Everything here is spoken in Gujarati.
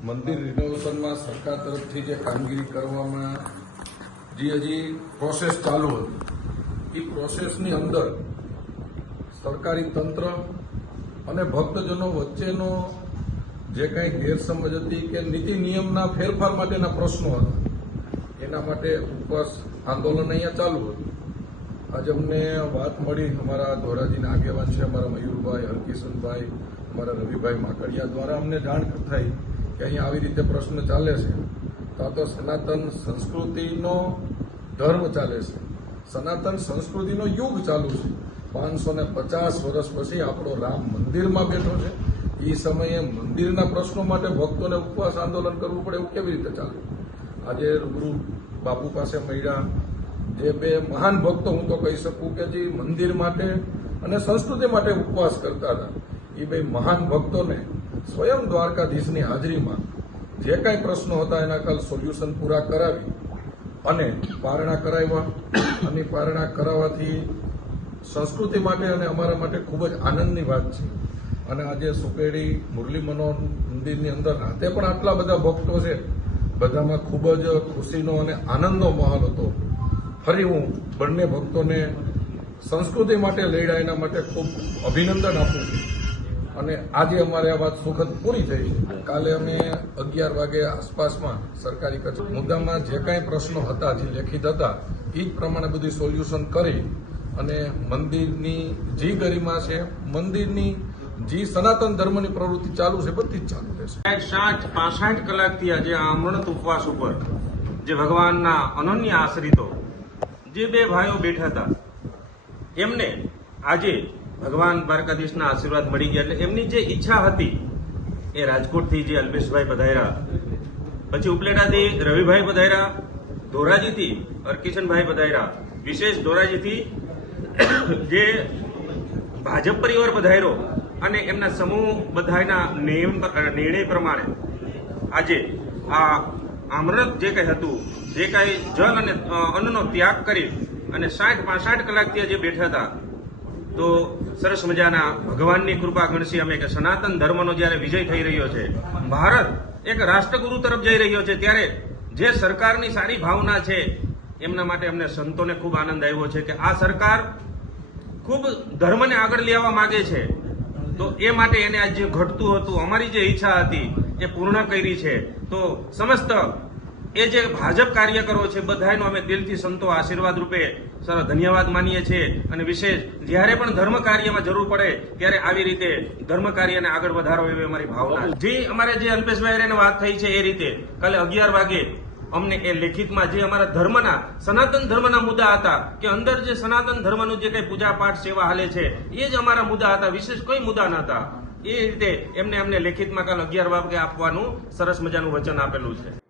મંદિર રિનોવેશનમાં સરકાર તરફથી જે કામગીરી કરવામાં જે હજી પ્રોસેસ ચાલુ હતી. એ પ્રોસેસની અંદર સરકારી તંત્ર અને ભક્તજનો વચ્ચેનો જે કાંઈ ગેરસમજ હતી કે નીતિ નિયમના ફેરફાર માટેના પ્રશ્નો હતા, એના માટે ઉપવાસ આંદોલન અહીંયા ચાલુ હતું. આજે અમને વાત મળી, અમારા ધોરાજીના આગેવાન છે, અમારા મયુરભાઈ, હરકિશનભાઈ, અમારા રવિભાઈ માકડિયા દ્વારા અમને જાણ થઈ કે અહીંયા આવી રીતે પ્રશ્ન ચાલે છે, તો આ તો સનાતન સંસ્કૃતિનો ધર્મ ચાલે છે. સનાતન સંસ્કૃતિનો યુગ ચાલુ છે. પાંચસો ને પચાસ વર્ષ પછી આપણો રામ મંદિરમાં બેઠો છે. એ સમયે મંદિરના પ્રશ્નો માટે ભક્તોને ઉપવાસ આંદોલન કરવું પડે એવું કેવી રીતે ચાલે? આજે રૂબરૂ બાપુ પાસે મળ્યા. જે બે મહાન ભક્તો હું તો કહી શકું કે જે મંદિર માટે અને સંસ્કૃતિ માટે ઉપવાસ કરતા હતા. એ બે મહાન ભક્તોને સ્વયં દ્વારકાધીશની હાજરીમાં જે કાંઈ પ્રશ્નો હતા એના કાલ સોલ્યુશન પૂરા કરાવી અને પારણા કરાવ્યા. અને પારણા કરાવવાથી સંસ્કૃતિ માટે અને અમારા માટે ખૂબ જ આનંદની વાત છે. અને આજે સુપેડી, મુરલી મનોહર મંદિરની અંદર રાતે પણ આટલા બધા ભક્તો છે. બધામાં ખૂબ જ ખુશીનો અને આનંદનો માહોલ હતો. ફરી હું બંને ભક્તોને સંસ્કૃતિ માટે લડ્યા એના માટે ખૂબ અભિનંદન આપું છું. અને આજે અમારે આ વાત સુખદ પૂરી થઈ છે. કાલે અમે અગિયાર વાગે આસપાસમાં સરકારી કચેરી મુદ્દામાં જે કાંઈ પ્રશ્નો હતા જે લેખિત હતા એ જ પ્રમાણે બધી સોલ્યુશન કરી અને મંદિરની જે ગરિમા છે મંદિરની જે સનાતન ધર્મની પ્રવૃત્તિ ચાલુ છે બધી જ ચાલુ રહેશે. સાઠ પાસઠ કલાકથી આજે આ અમૃત ઉપવાસ ઉપર જે ભગવાનના અનન્ય આશ્રિતો જે બે ભાઈઓ બેઠા હતા એમને આજે ભગવાન દ્વારકાધીશના આશીર્વાદ મળી ગયા એટલે એમની જે ઈચ્છા હતી એ રાજકોટથી જે અલ્પેશભાઈ પધાર્યા. પછી ઉપલેટાથી રવિભાઈ પધાર્યા, ધોરાજીથી હરકિશનભાઈ પધાર્યા. વિશેષ ધોરાજીથી જે ભાજપ પરિવાર પધાર્યો અને એમના સમૂહ બધાના નિયમ નિર્ણય પ્રમાણે આજે આ આમરત જે કંઈ હતું, જે કાંઈ જલ અને અન્નનો ત્યાગ કરી અને સાઠ, પાસઠ કલાકથી જે બેઠા હતા. તો સરસ મજાના ભગવાનની કૃપા ગણશી અમે કે સનાતન ધર્મનો જ્યારે વિજય થઈ રહ્યો છે, ભારત એક રાષ્ટ્રગુરુ તરફ જઈ રહ્યો છે, ત્યારે જે સરકારની સારી ભાવના છે, એમના માટે અમને સંતોને ખૂબ આનંદ આવ્યો છે કે આ સરકાર ખૂબ ધર્મને આગળ લેવા માંગે છે. તો એ માટે એને આ જે ઘટતું હતું, અમારી જે ઈચ્છા હતી, એ પૂર્ણ કરી છે. તો સમસ્ત એ જે ભાજપ કાર્યકરો છે બધાનો અમે દિલથી સંતો આશીર્વાદ રૂપે સર ધન્યવાદ માનીએ છીએ. અને વિશેષ, જ્યારે પણ ધર્મ કાર્યમાં જરૂર પડે, ત્યારે આવી રીતે ધર્મ કાર્યને આગળ વધારો એવી અમારી ભાવના. જે અમારે જે અલ્પેશભાઈ વાત થઈ છે એ રીતે, કાલે અગિયાર વાગે અમને એ લેખિતમાં જે અમારા ધર્મના, સનાતન ધર્મના મુદ્દા હતા, કે અંદર જે સનાતન ધર્મનું જે કઈ પૂજા પાઠ સેવા હાલે છે, એ જ અમારા મુદ્દા હતા. વિશેષ કોઈ મુદ્દા નતા એ રીતે એમને અમને લેખિતમાં કાલ અગિયાર વાગે આપવાનું સરસ મજાનું વચન આપેલું છે.